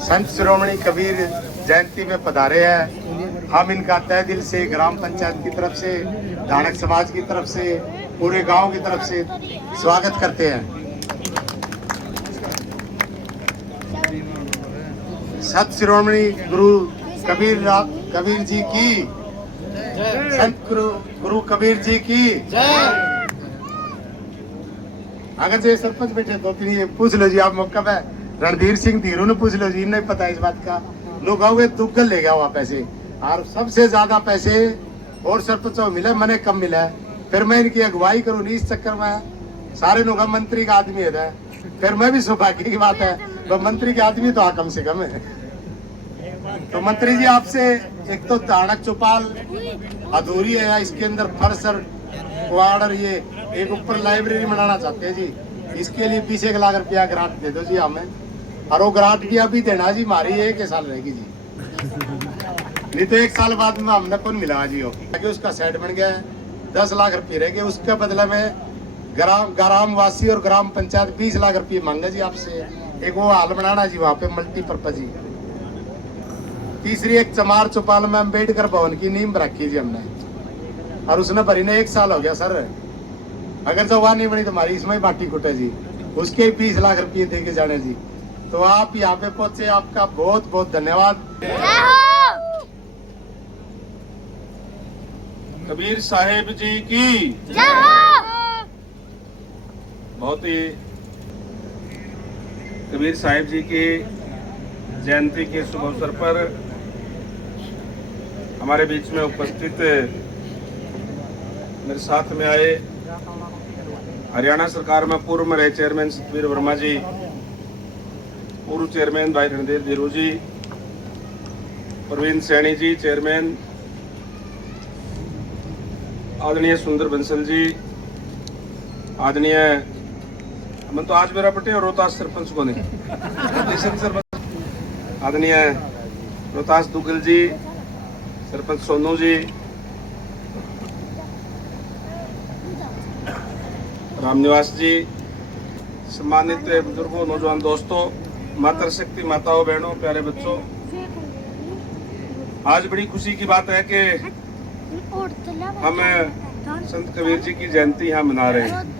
संत शिरोमणि कबीर जयंती में पधारे हैं। हम इनका तहे दिल से ग्राम पंचायत की तरफ से, धानक समाज की तरफ से, पूरे गांव की तरफ से स्वागत करते हैं। सत शिरोमणि गुरु कबीर जी की, संत गुरु कबीर जी की। अगर जो सरपंच बैठे दो तीन ये पूछ लो जी, आप मौका पे रणधीर सिंह धीरू ने पूछ लो जी, इन्हें पता है इस बात का। लोग आओगे दुग्गल ले गया हुआ पैसे, और सबसे ज्यादा पैसे और सरपंचों को मिले, मैंने कम मिला है। फिर मैं इनकी अगुवाई करूँ नहीं, इस चक्कर में सारे लोग मंत्री का आदमी है, फिर मैं भी सौभाग्य की बात है तो मंत्री के आदमी तो कम से कम है। तो मंत्री जी आपसे एक तो धानक चौपाल अधूरी है, इसके अंदर फर्श और क्वार्टर, ये एक ऊपर लाइब्रेरी बनाना चाहते हैं जी, इसके लिए 20 लाख रुपया ग्रांट दे दो जी हमें। और वो ग्रांट भी अभी देना जी, हमारी 1 साल रहेगी जी, नहीं तो 1 साल बाद में हमने कौन मिला जी हो कि उसका सेट बन गया है। 10 लाख रुपये रहेंगे, उसके बदले में ग्राम वासी और ग्राम पंचायत 20 लाख रुपये मांगे जी आपसे। एक वो हाल बनाना जी वहाँ पे मल्टीपर्पज जी। तीसरी एक चमार चौपाल में अम्बेडकर भवन की नींव रखी जी हमने, और उसने भरी ने 1 साल हो गया सर। अगर जो वहां नहीं बनी तो हमारी इसमें बाटी कुटे जी, उसके 20 लाख रुपये दे के जाने जी। तो आप यहाँ पे पहुंचे, आपका बहुत बहुत धन्यवाद। कबीर साहेब जी की बहुत ही कबीर साहेब जी की जयंती के शुभ अवसर पर हमारे बीच में उपस्थित मेरे साथ में आए हरियाणा सरकार में पूर्व में रहे चेयरमैन सतवीर वर्मा जी, पूर्व चेयरमैन भाई रणधीर धीरू जी, प्रवीण सैनी जी चेयरमैन, आदरणीय सुंदर बंसल जी, आदरणीय मन तो आज मेरा पटे और रोहतास सरपंच को नहीं सरपंच, आदरणीय रोहतास दुग्गल जी, सरपंच सोनू जी, रामनिवास जी, सम्मानित बुजुर्गों, नौजवान दोस्तों, मातृशक्ति माताओं, बहनों, प्यारे बच्चों, आज बड़ी खुशी की बात है कि हम संत कबीर जी की जयंती यहाँ मना रहे हैं।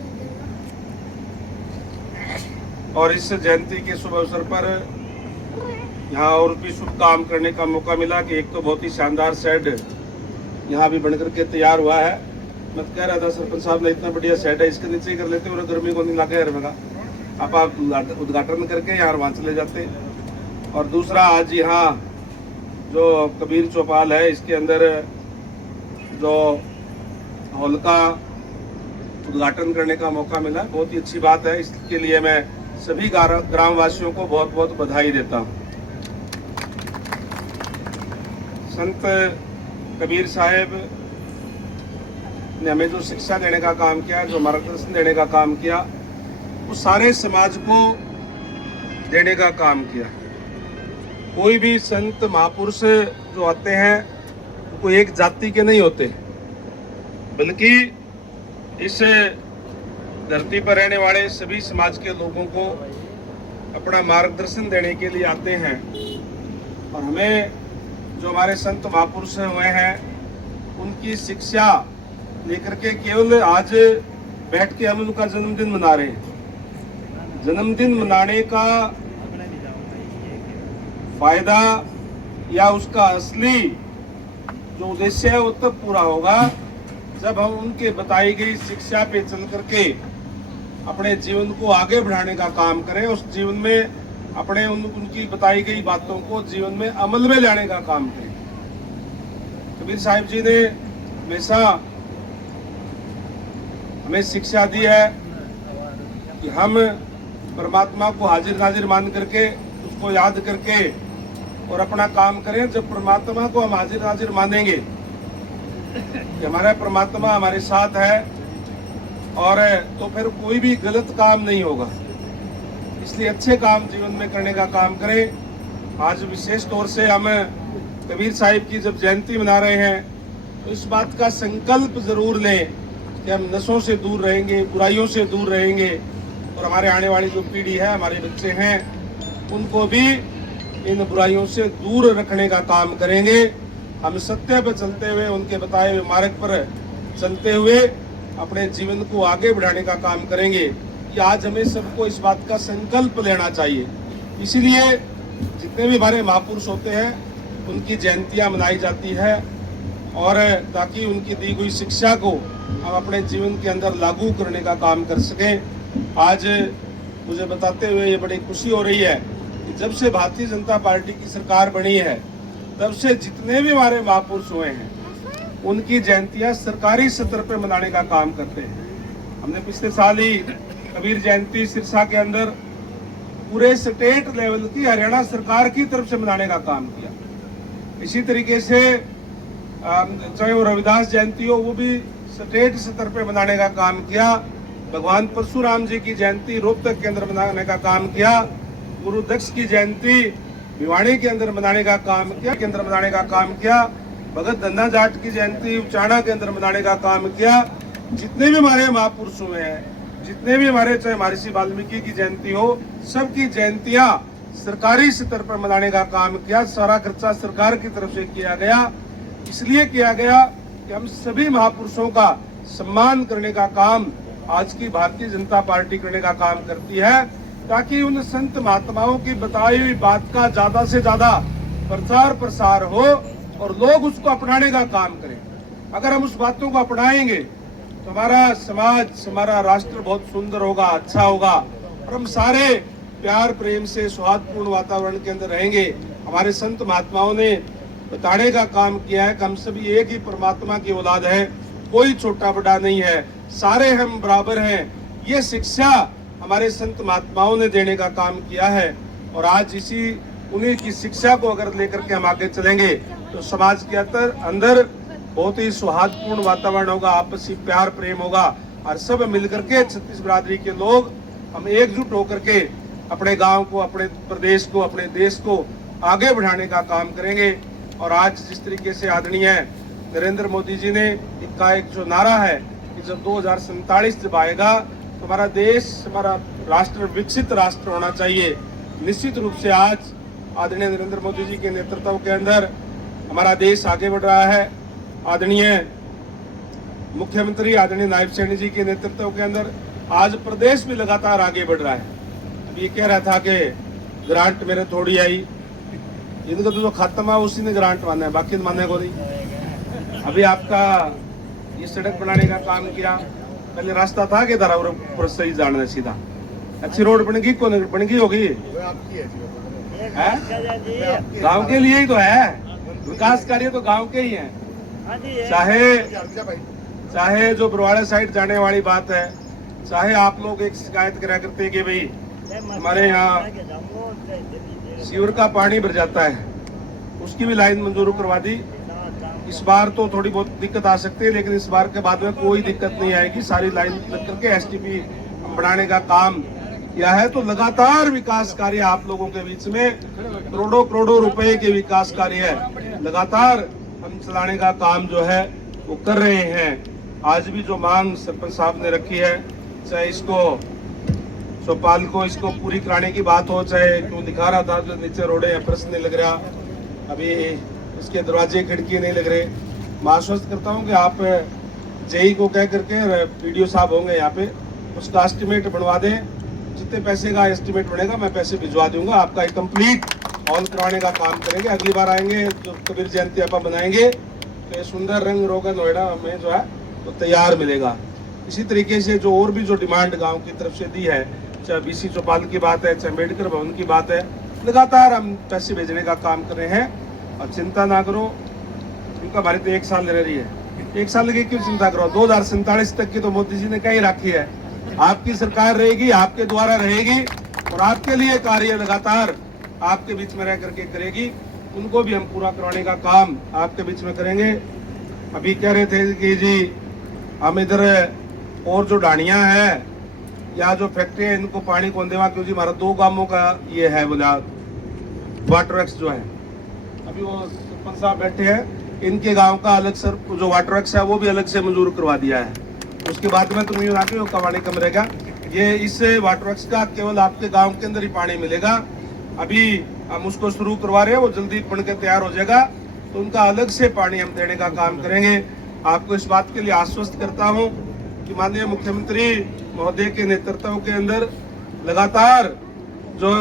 और इस जयंती के शुभ अवसर पर यहाँ और भी शुभ काम करने का मौका मिला कि एक तो बहुत ही शानदार शेड यहाँ भी बनकर के तैयार हुआ है। मैं कह रहा था सरपंच साहब ने इतना बढ़िया शेड है, इसके नीचे ही कर लेते और गर्मी को नहीं लगे रहेगा, आप उद्घाटन करके यहाँ वहाँ चले जाते। और दूसरा आज यहाँ जो कबीर चौपाल है, इसके अंदर जो हॉल का उद्घाटन करने का मौका मिला, बहुत ही अच्छी बात है। इसके लिए मैं सभी ग्रामवासियों को बहुत बहुत बधाई देता हूँ। संत कबीर साहेब ने हमें जो शिक्षा देने का काम किया, जो मार्गदर्शन देने का काम किया, वो सारे समाज को देने का काम किया। कोई भी संत महापुरुष जो आते हैं तो कोई एक जाति के नहीं होते, बल्कि इस धरती पर रहने वाले सभी समाज के लोगों को अपना मार्गदर्शन देने के लिए आते हैं। और हमें जो हमारे संत महापुरुष हुए हैं उनकी शिक्षा लेकर के केवल आज बैठ के हम उनका जन्मदिन मना रहे हैं। जन्मदिन मनाने का फायदा या उसका असली जो उद्देश्य है वो तब पूरा होगा जब हम उनके बताई गई शिक्षा पे चल करके अपने जीवन को आगे बढ़ाने का काम करें, उस जीवन में अपने उनकी बताई गई बातों को जीवन में अमल में लाने का काम करें। कबीर साहिब जी ने हमेशा हमें शिक्षा दी है कि हम परमात्मा को हाजिर नाजिर मान करके, उसको याद करके और अपना काम करें। जब परमात्मा को हम हाजिर नाजिर मानेंगे कि हमारा परमात्मा हमारे साथ है, और तो फिर कोई भी गलत काम नहीं होगा। इसलिए अच्छे काम जीवन में करने का काम करें। आज विशेष तौर से हम कबीर साहिब की जब जयंती मना रहे हैं तो इस बात का संकल्प जरूर लें कि हम नशों से दूर रहेंगे, बुराइयों से दूर रहेंगे, और हमारे आने वाली जो पीढ़ी है, हमारे बच्चे हैं, उनको भी इन बुराइयों से दूर रखने का काम करेंगे। हम सत्य पर चलते हुए, उनके बताए हुए मार्ग पर चलते हुए अपने जीवन को आगे बढ़ाने का काम करेंगे। कि आज हमें सबको इस बात का संकल्प लेना चाहिए। इसीलिए जितने भी हमारे महापुरुष होते हैं उनकी जयंतियां मनाई जाती है, और ताकि उनकी दी हुई शिक्षा को हम अपने जीवन के अंदर लागू करने का काम कर सकें। आज मुझे बताते हुए ये बड़ी खुशी हो रही है कि जब से भारतीय जनता पार्टी की सरकार बनी है तब से जितने भी हमारे महापुरुष हुए हैं उनकी जयंतियां सरकारी स्तर पर मनाने का काम करते हैं। हमने पिछले साल ही कबीर जयंती सिरसा के अंदर पूरे स्टेट लेवल की हरियाणा सरकार की तरफ से मनाने का काम किया। इसी तरीके से चाहे वो रविदास जयंती हो, वो भी स्टेट स्तर पे मनाने का काम किया। भगवान परशुराम जी की जयंती रोहतक के अंदर मनाने का काम किया। गुरु दक्ष की जयंती भिवाड़ी के अंदर मनाने का काम किया। भगत धन्ना जाट की जयंती उचाना के अंदर मनाने का काम किया। जितने भी हमारे महापुरुष हुए हैं, जितने भी हमारे, चाहे महर्षि वाल्मीकि की जयंती हो, सबकी जयंतियां सरकारी स्तर पर मनाने का काम किया। सारा खर्चा सरकार की तरफ से किया गया। इसलिए किया गया कि हम सभी महापुरुषों का सम्मान करने का काम आज की भारतीय जनता पार्टी करने का काम करती है, ताकि उन संत महात्माओं की बताई हुई बात का ज्यादा से ज्यादा प्रचार प्रसार हो और लोग उसको अपनाने का काम करें। अगर हम उस बातों को अपनाएंगे तो हमारा समाज, हमारा राष्ट्र बहुत सुंदर होगा, अच्छा होगा, और हम सारे प्यार प्रेम से सौहार्दपूर्ण वातावरण के अंदर रहेंगे। हमारे संत महात्माओं ने बताने का काम किया है कि हम सभी एक ही परमात्मा की औलाद है, कोई छोटा बड़ा नहीं है, सारे हम बराबर हैं। ये शिक्षा हमारे संत महात्माओं ने देने का काम किया है, और आज इसी उन्हीं की शिक्षा को अगर लेकर के हम आगे चलेंगे तो समाज के अंदर बहुत ही सौहार्दपूर्ण वातावरण होगा, आपसी प्यार प्रेम होगा, और सब मिलकर के छत्तीस बिरादरी के लोग हम एकजुट होकर के अपने गांव को, अपने प्रदेश को, अपने देश को आगे बढ़ाने का काम करेंगे। और आज जिस तरीके से आदरणीय नरेंद्र मोदी जी ने एक जो नारा है कि जब 2047 जब आएगा तो हमारा देश, हमारा राष्ट्र विकसित राष्ट्र होना चाहिए। निश्चित रूप से आज आदरणीय नरेंद्र मोदी जी के नेतृत्व के अंदर हमारा देश आगे बढ़ रहा है। आदरणीय मुख्यमंत्री आदरणीय नायब सैनी जी के नेतृत्व के अंदर आज प्रदेश भी लगातार आगे बढ़ रहा है। अब ये कह रहा था कि ग्रांट मेरे थोड़ी आई, इनका तो जो खत्म है उसी ने ग्रांट माना है, बाकी मानने को नहीं। अभी आपका ये सड़क बनाने का काम किया, पहले रास्ता था कि धरावर सही जाना सीधा, अच्छी रोड बन गई, कौन बन गई होगी? गांव के लिए ही तो है, विकास कार्य तो गांव के ही है। चाहे जो बरवाड़ा साइड जाने वाली बात है, चाहे आप लोग एक शिकायत करा करते कि भाई हमारे यहाँ सीवर का पानी भर जाता है, उसकी भी लाइन मंजूर करवा दी। इस बार तो थोड़ी बहुत दिक्कत आ सकती है, लेकिन इस बार के बाद में कोई दिक्कत नहीं आएगी। सारी लाइन लग करके एसटीपी बनाने का काम किया है। तो लगातार विकास कार्य आप लोगों के बीच में करोड़ों करोड़ों रुपए के विकास कार्य है, लगातार हम चलाने का काम जो है वो कर रहे हैं। आज भी जो मांग सरपंच साहब ने रखी है, चाहे इसको चौपाल को इसको पूरी कराने की बात हो, चाहे क्यों दिखा रहा था जो नीचे रोडे हैं, फर्श नहीं लग रहा, अभी इसके दरवाजे खिड़की नहीं लग रहे। मैं आश्वस्त करता हूँ कि आप जेई को कह करके, पीडीओ साहब होंगे यहाँ पे, उसका एस्टिमेट बनवा दें। जितने पैसे का एस्टिमेट बनेगा मैं पैसे भिजवा दूंगा, आपका एक कंप्लीट हॉल करवाने का काम करेंगे। अगली बार आएंगे जो कबीर जयंती आप बनाएंगे तो सुंदर रंग रोगन नोएडा में जो है वो तैयार मिलेगा। इसी तरीके से जो और भी जो डिमांड गांव की तरफ से दी है, चाहे बीसी चौपाल की बात है, चाहे अम्बेडकर भवन की बात है, लगातार हम पैसे भेजने का काम कर रहे हैं। और चिंता ना करो, उनका हमारी तो 1 साल ले रही है, 1 साल की क्यों चिंता करो? 2047 तक की तो मोदी जी ने कहीं रखी है। आपकी सरकार रहेगी, आपके द्वारा रहेगी, और आपके लिए कार्य लगातार आपके बीच में रह करके करेगी। उनको भी हम पूरा करवाने का काम आपके बीच में करेंगे। अभी कह रहे थे कि जी हम इधर और जो डाणियां है या जो फैक्ट्री है इनको पानी कौन देवा, क्योंकि हमारा 2 गांवों का ये है बोला वाटर वर्क्स जो है। अभी वो सरपंच साहब बैठे हैं, इनके गांव का अलग सर जो वाटर वर्क्स है वो भी अलग से मंजूर करवा दिया है। उसके बाद में तुम यूँ आके कमाने कम रहेगा। ये इस वाटर वर्क्स का केवल आपके गांव के अंदर ही पानी मिलेगा। अभी हम उसको शुरू करवा रहे हैं, वो जल्दी बन के तैयार हो जाएगा, तो उनका अलग से पानी हम देने का काम करेंगे। आपको इस बात के लिए आश्वस्त करता हूं कि माननीय मुख्यमंत्री महोदय के नेतृत्व के अंदर लगातार जो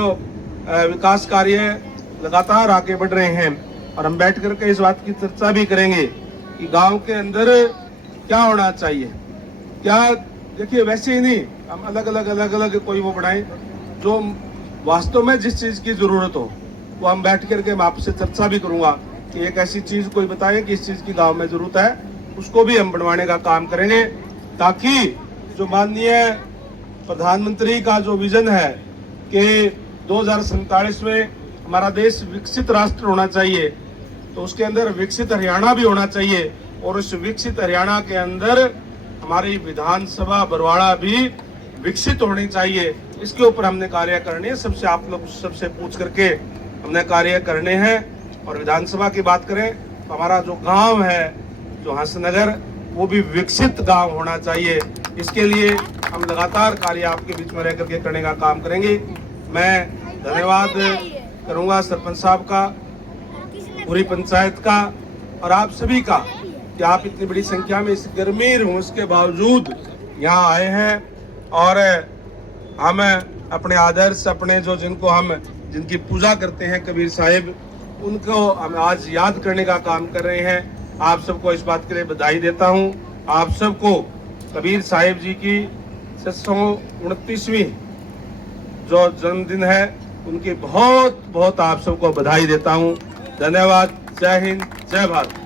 विकास कार्य लगातार आगे बढ़ रहे हैं, और हम बैठ करके इस बात की चर्चा भी करेंगे कि गांव के अंदर क्या होना चाहिए। क्या देखिए, वैसे ही नहीं हम अलग अलग कोई वो बढ़ाएं, जो वास्तव में जिस चीज की जरूरत हो वो हम बैठ करके मैं आपसे चर्चा भी करूंगा कि एक ऐसी चीज कोई बताए कि इस चीज की गांव में जरूरत है, उसको भी हम बनवाने का काम करेंगे, ताकि जो माननीय प्रधानमंत्री का जो विजन है कि 2047 में हमारा देश विकसित राष्ट्र होना चाहिए, तो उसके अंदर विकसित हरियाणा भी होना चाहिए, और उस विकसित हरियाणा के अंदर हमारी विधानसभा बरवाड़ा भी विकसित होनी चाहिए। इसके ऊपर हमने कार्य करने हैं, सबसे आप लोग सबसे पूछ करके हमने कार्य करने हैं। और विधानसभा की बात करें तो हमारा जो गांव है, जो हंसनगर, वो भी विकसित गांव होना चाहिए। इसके लिए हम लगातार कार्य आपके बीच में रह करके करने का काम करेंगे। मैं धन्यवाद करूंगा सरपंच साहब का, पूरी पंचायत का और आप सभी का कि आप इतनी बड़ी संख्या में इस गर्मी रुमस के बावजूद यहाँ आए हैं, और हम अपने आदर्श, अपने जो जिनकी पूजा करते हैं कबीर साहिब, उनको हम आज याद करने का काम कर रहे हैं। आप सबको इस बात के लिए बधाई देता हूँ। आप सबको कबीर साहिब जी की 629वीं जो जन्मदिन है, उनकी बहुत बहुत आप सबको बधाई देता हूँ। धन्यवाद। जय हिंद, जय भारत।